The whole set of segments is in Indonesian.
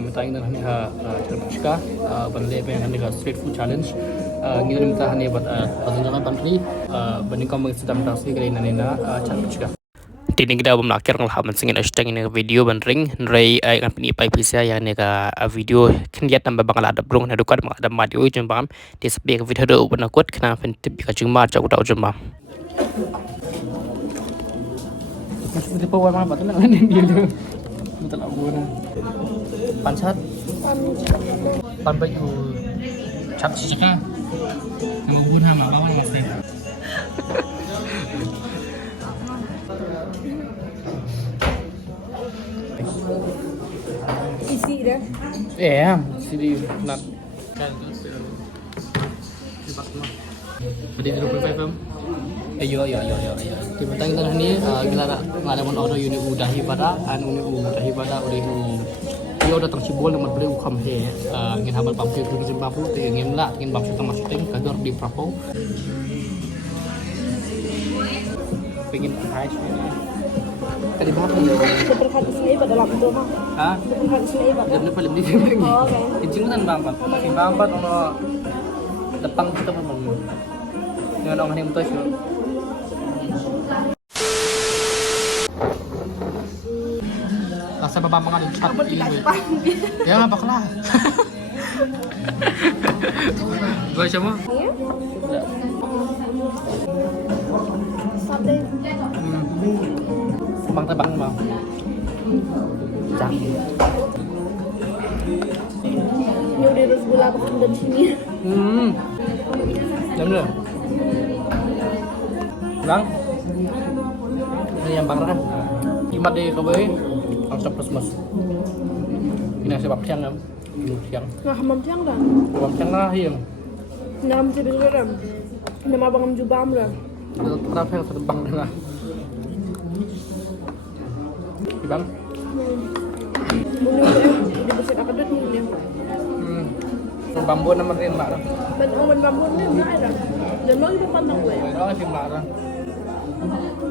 minta ingin hani cerita bandle pe hani street food challenge ngir minta hani buat jangan bantri banding kamu sedang taksi kali nani na cerita Tini kita belum akhir ngelah mensingin hashtag ini video bandring nrai kan pini pai pisa ya ne ka video kendiat nambah bakal ada belum ada kuat ada madio jembam di sebelah video ada ubah kuat kena pentip ka cuma cak udah jembam seperti pawai mana betul nggak nih dia betul aku nih pansat pan baju cap sisa mau guna sama bawang masih Isi dah. Iya, sini nak. Jadi 25 ayo. Kita tanya ni kita ada mon order unit udahi pada unit udahi pada dia udah tersibol nomor beli ukam he ingin habal pamke ke Zimbabwe tu ingin lah ingin bab syuting syuting kadar di Prapo pengen high tadi berapa ya Seperti sini pada dalam itu mah. Hah? Seperti sini pada. Jam paling di sini Oh, okay. kencing kan bampat ono depan kita pun dengan orang yang betul sih rasa babampangan di chat ya baklah gue siapa Sate. bang terbang bang Ini udah Rosgula bahkan dari sini. jam dulu bang ini yang bang kan kimat di kabe langsung Christmas ini sebab siang kan siang Nah, hamam siang dah. sebab siang lah yang Nam si besar. Nama bangam jubam dah. kenapa yang terbang dengan bang Mungkin udah besar akadut ni dia. bambu nama rin mbak Bambu ni dia ada. Dan mau ibu pandang gue. đó là phim lạ đó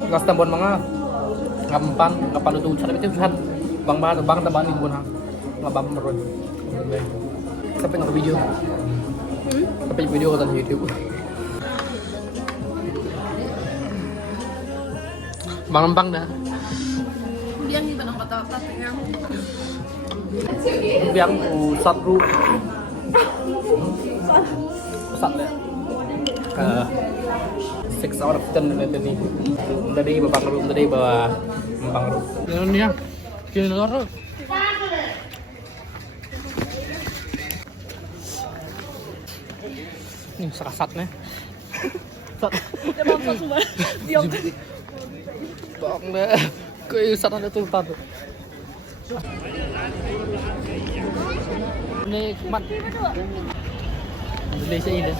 gas tambon mga ngampan kapan itu ucapan itu kan bang tambah nih bukan ngabam meron sampai nggak video sampai video kan YouTube bang dah Biang ni banang kata yang. biang usat ru usat ya 6 out of 10 na tadi. Tadi babang room tadi bawa babang room. Yan niya. Kinalaro. Ini sakasat na. Sat. Demam semua. Biang. Bang na. Kayo sat na tu tato. Ini kumat. Malaysia ini.